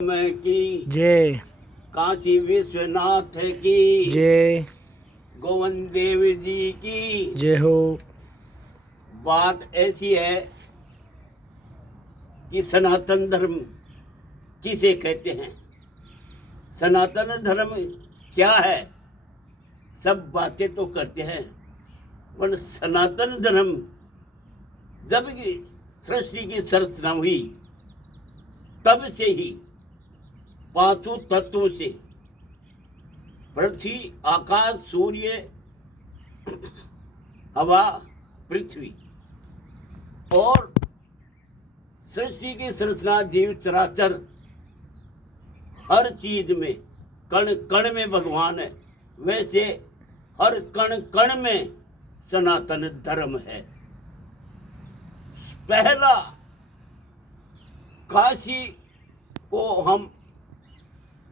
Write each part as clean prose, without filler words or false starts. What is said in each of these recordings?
में की जय। काशी विश्वनाथ की जय। गोविंद देव जी की। जय हो। बात ऐसी है कि सनातन धर्म किसे कहते हैं, सनातन धर्म क्या है। सब बातें तो करते हैं, पर सनातन धर्म जब सृष्टि की संरचना हुई तब से ही पांचों तत्वों से पृथ्वी, आकाश, सूर्य, हवा, पृथ्वी और सृष्टि की संरचना, जीव चराचर, हर चीज में, कण कण में भगवान है। वैसे हर कण कण में सनातन धर्म है। पहला काशी को हम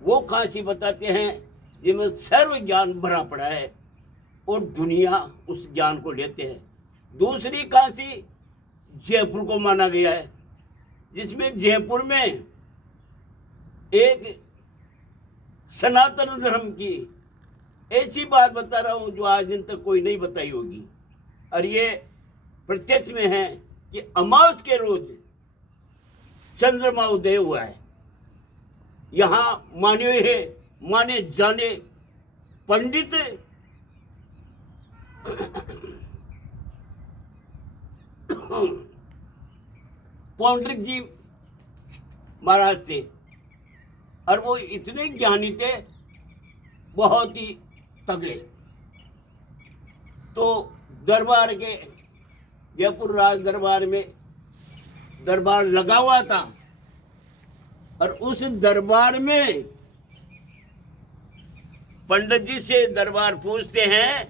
वो काशी बताते हैं जिसमें सर्व ज्ञान भरा पड़ा है और दुनिया उस ज्ञान को लेते हैं। दूसरी काशी जयपुर को माना गया है, जिसमें जयपुर में एक सनातन धर्म की ऐसी बात बता रहा हूं जो आज दिन तक कोई नहीं बताई होगी। और ये प्रत्यक्ष में है कि अमावस के रोज चंद्रमा उदय हुआ है। यहाँ माने जाने पंडित पौंड्रिक जी महाराज थे और वो इतने ज्ञानी थे, बहुत ही तगड़े। तो दरबार के, जयपुर राज दरबार में दरबार लगा हुआ था और उस दरबार में पंडित जी से दरबार पूछते हैं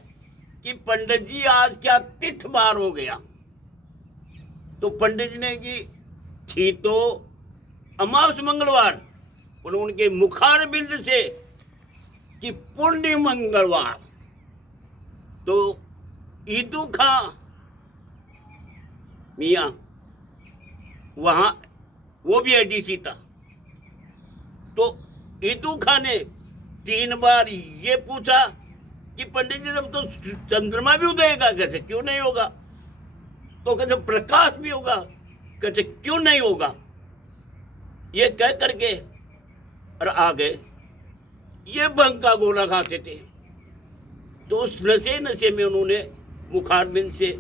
कि पंडित जी आज क्या तिथ बार हो गया। तो पंडित जी ने कि थी तो अमावस मंगलवार, और उनके मुखार बिंद से कि पुण्य मंगलवार। तो ईदू खां मियाँ वहां, वो भी एडीसी था। तो ईदू खां ने 3 बार ये पूछा कि पंडित जी जब तो चंद्रमा भी उदयेगा, कैसे क्यों नहीं होगा। तो कहते प्रकाश भी होगा, कहते क्यों नहीं होगा। ये कह करके और आ गए। ये भंग का गोला खाते थे। तो उस नशे में उन्होंने मुखारबिंद से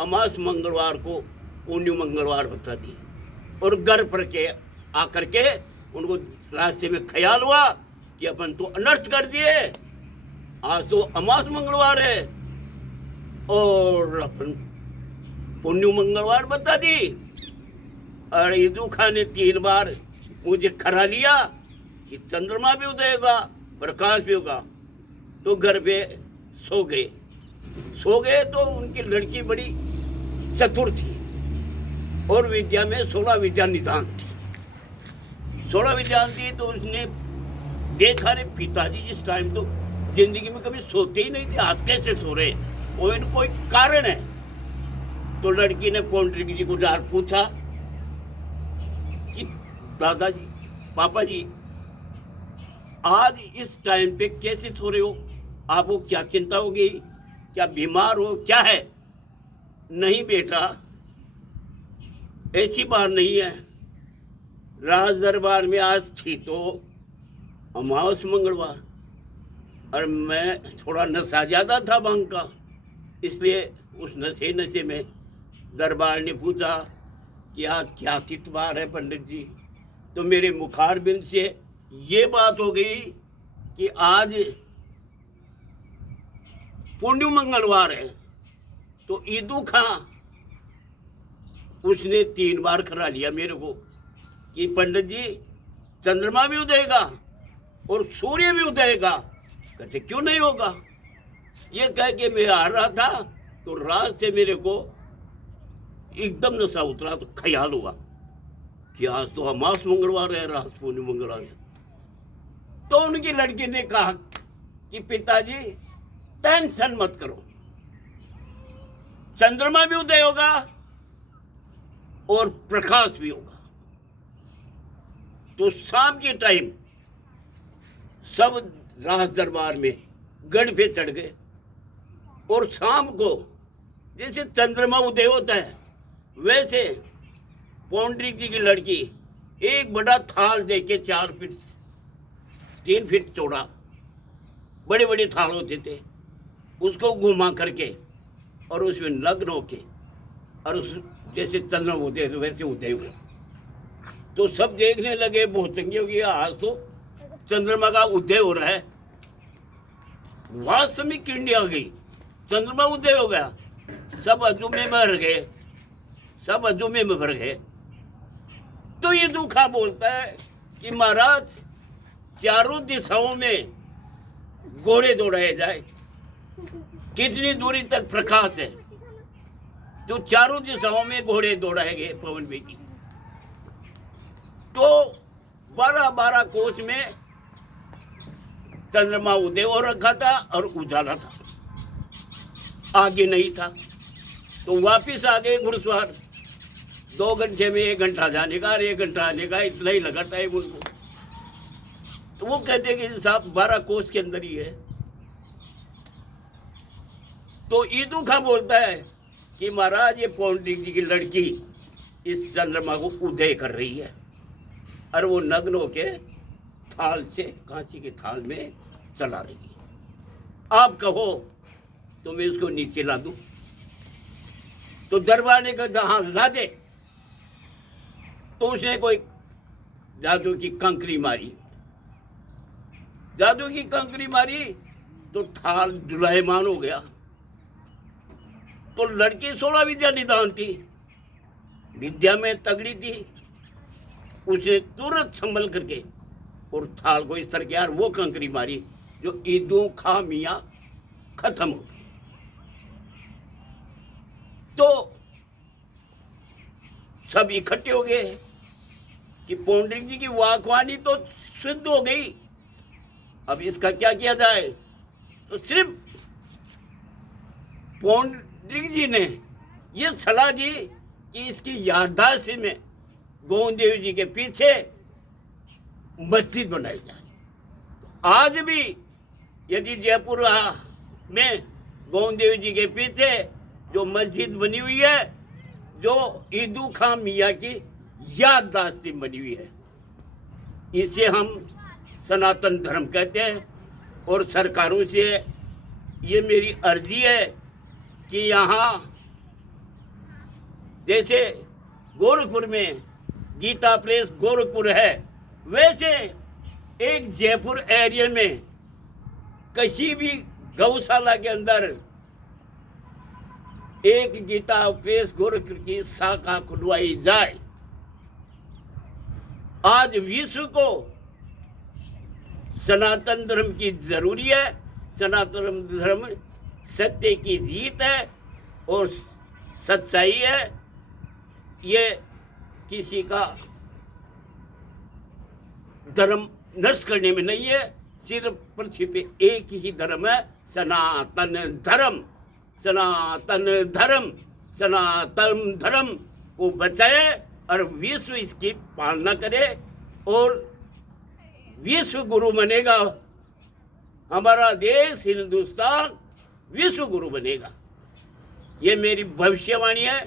अमास मंगलवार को पुण्य मंगलवार बता दी। और घर पर के आकर के उनको रास्ते में ख्याल हुआ कि अपन तो अनर्थ कर दिए, आज तो अमास मंगलवार है और अपन पुण्य मंगलवार बता दी। और ईदू खां ने 3 बार मुझे खरा लिया कि चंद्रमा भी उदयेगा, प्रकाश भी होगा। तो घर पे सो गए तो उनकी लड़की बड़ी चतुर थी और विद्या में 16 विद्या निदान थी। 16 विद्या थी तो उसने देखा रे पिताजी इस टाइम तो जिंदगी में कभी सोते ही नहीं थे, आज कैसे सो रहे, कोई कारण है। तो लड़की ने पौंड्रिक जी को जार पूछा कि दादाजी, पापा जी, आज इस टाइम पे कैसे सो रहे हो, आपको क्या चिंता हो गई, क्या बीमार हो, क्या है। नहीं बेटा, ऐसी बात नहीं है, राज दरबार में आज थी तो अमावस मंगलवार और मैं थोड़ा नशा ज्यादा था भांग का, इसलिए उस नशे में दरबार ने पूछा कि आज क्या तिथवार है पंडित जी। तो मेरे मुखारबिंद से ये बात हो गई कि आज पुण्य मंगलवार है। तो ईदू खां उसने 3 बार खरा लिया मेरे को कि पंडित जी चंद्रमा भी उदयेगा और सूर्य भी उदयेगा, कहते क्यों नहीं होगा। ये कह के मैं आ रहा था तो रात से मेरे को एकदम नशा उतरा। तो ख्याल हुआ कि आज तो अमास मंगलवार है, रात पुण्य मंगलवार है। तो उनकी लड़की ने कहा कि पिताजी टेंशन मत करो, चंद्रमा भी उदय होगा और प्रकाश भी होगा। तो शाम के टाइम सब राज दरबार में गढ़ पे चढ़ गए और शाम को जैसे चंद्रमा उदय होता है वैसे पौंडरिक जी की लड़की एक बड़ा थाल देके 4 फीट 3 फीट चौड़ा बड़े बड़े थाल होते थे, उसको घुमा करके और उसमें लग्न होके और उस जैसे चंद्रमा होते तो वैसे उदय हुए। तो सब देखने लगे, बहुत चंगी होगी आज तो चंद्रमा का उदय हो रहा है। वास्तव में किरणें आ गई, चंद्रमा उदय हो गया, सब अजूबे में भर गए, सब अजूबे में भर गए। तो ये दुखा बोलता है कि महाराज चारों दिशाओं में घोड़े दौड़ाए जाए, कितनी दूरी तक प्रकाश है, तो चारों दिशाओं में घोड़े दौड़ाए गए पवन बेटी। तो 12-12 कोस में चंद्रमा उदय हो रखा था और उजाला था, आगे नहीं था। तो वापिस आ गए घुड़सवार, 2 घंटे में 1 घंटा जाने का और 1 घंटा आने का, इतना ही लगा टाइम उनको। तो वो कहते कि साहब 12 कोस के अंदर ही है। तो ईदू खां बोलता है कि महाराज ये पौंडरिक जी की लड़की इस चंद्रमा को उदय कर रही है और वो नग्न होके थाल से कांसी के थाल में चला रही है। आप कहो तो मैं उसको नीचे ला दूं। तो दरबार ने कहा जहां ला दे। तो उसने कोई जादू की कंकरी मारी, जादू की कंकरी मारी तो थाल जुलायमान हो गया। तो लड़की 16 विद्या निदान थी, विद्या में तगड़ी थी, उसने तुरंत संभल करके और थाल को इस तरह किया, वो कंकरी मारी जो ईदू खां मियां खत्म हो गई। तो सब इकट्ठे हो गए कि पौंडरिक जी की वाकवानी तो सिद्ध हो गई, अब इसका क्या किया जाए। तो सिर्फ पौंडरिक जी ने ये सलाह दी कि इसकी याददाश्त में गोविंद देव जी के पीछे मस्जिद बनाई जाए। आज भी यदि जयपुर में गोविंद देव जी के पीछे जो मस्जिद बनी हुई है, जो ईदू खां मियां की याददाश्त बनी हुई है, इसे हम सनातन धर्म कहते हैं। और सरकारों से ये मेरी अर्जी है कि यहाँ जैसे गोरखपुर में गीता प्लेस गोरखपुर है, वैसे एक जयपुर एरिया में किसी भी गौशाला के अंदर एक गीता प्लेस गोरखपुर की शाखा खुलवाई जाए। आज विश्व को सनातन धर्म की जरूरी है। सनातन धर्म सत्य की जीत है और सच्चाई है। ये किसी का धर्म नष्ट करने में नहीं है, सिर्फ पृथ्वी पे एक ही धर्म है, सनातन धर्म। सनातन धर्म, सनातन धर्म को बचाए और विश्व इसकी पालना करे और विश्व गुरु बनेगा। हमारा देश हिंदुस्तान विश्व गुरु बनेगा, ये मेरी भविष्यवाणी है।